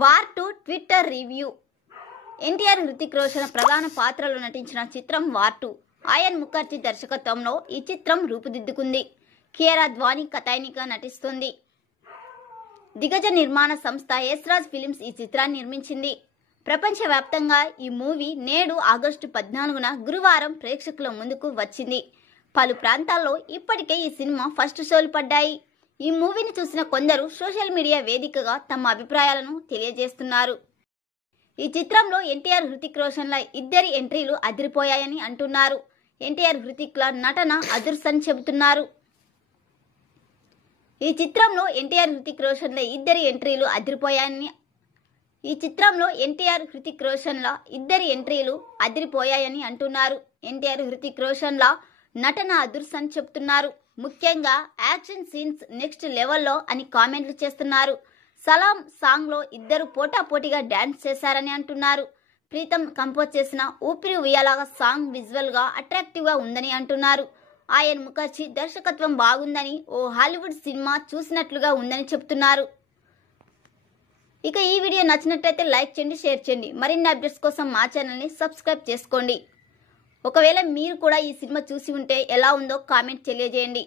War 2 Twitter review. NTR, Hrithik Roshan ప్రధాన పాత్రలో నటించిన చిత్రం వార్ 2. ఆయన్ ముఖర్జీ దర్శకత్వంలో ఈ చిత్రం రూపుదిద్దుకుంది. కియారా అద్వానీ కథానాయికగా నటిస్తుంది. దిగ్గజ నిర్మాణ సంస్థ యశ్రాజ్ ఫిలిమ్స్ ఈ చిత్రాన్ని నిర్మించింది. ప్రపంచవ్యాప్తంగా ఈ మూవీ నేడు ఆగస్టు 14న గురువారం ప్రేక్షకుల ముందుకు వచ్చింది. పలు ప్రాంతాల్లో ఇప్పటికే ఈ సినిమా ఫస్ట్ షోలు పడ్డాయి. ఈ మూవీని చూసిన కొందరు సోషల్ మీడియా వేదికగా తమ అభిప్రాయాలను తెలియజేస్తున్నారు. ఈ చిత్రంలో ఎన్టీఆర్, హృతిక్ రోషన్ల ఇద్దరి ఎంట్రీలు అదిరిపోయాయని అంటున్నారు. ఎన్టీఆర్, హృతిక్ల నటన అదుర్సని చెబుతున్నారు. ఈ చిత్రంలో ఎన్టీఆర్, హృతిక్ రోషన్ల ఇద్దరి ఎంట్రీలు అదిరిపోయాయని అంటున్నారు. ఎన్టీఆర్, హృతిక్ రోషన్ల నటన అదుర్సని చెప్తున్నారు. ముఖ్యంగా యాక్షన్ సీన్స్ నెక్స్ట్ లెవెల్లో అని కామెంట్లు చేస్తున్నారు. సలాం సాంగ్ లో ఇద్దరు పోటాపోటీగా డాన్స్ చేశారని అంటున్నారు. ప్రీతం కంపోజ్ చేసిన ఊపిరి ఉయ్యాలగా సాంగ్ విజువల్ గా అట్రాక్టివ్ గా ఉందని అంటున్నారు. ఆయన్ ముఖర్జీ దర్శకత్వం బాగుందని, ఓ హాలీవుడ్ సినిమా చూసినట్లుగా ఉందని చెప్తున్నారు. ఇక ఈ వీడియో నచ్చినట్లయితే లైక్ చేయండి, షేర్ చేయండి. మరిన్ని అప్డేట్స్ కోసం మా ఛానల్ని సబ్స్క్రైబ్ చేసుకోండి. ఒకవేళ మీరు కూడా ఈ సినిమా చూసి ఉంటే ఎలా ఉందో కామెంట్ తెలియజేయండి.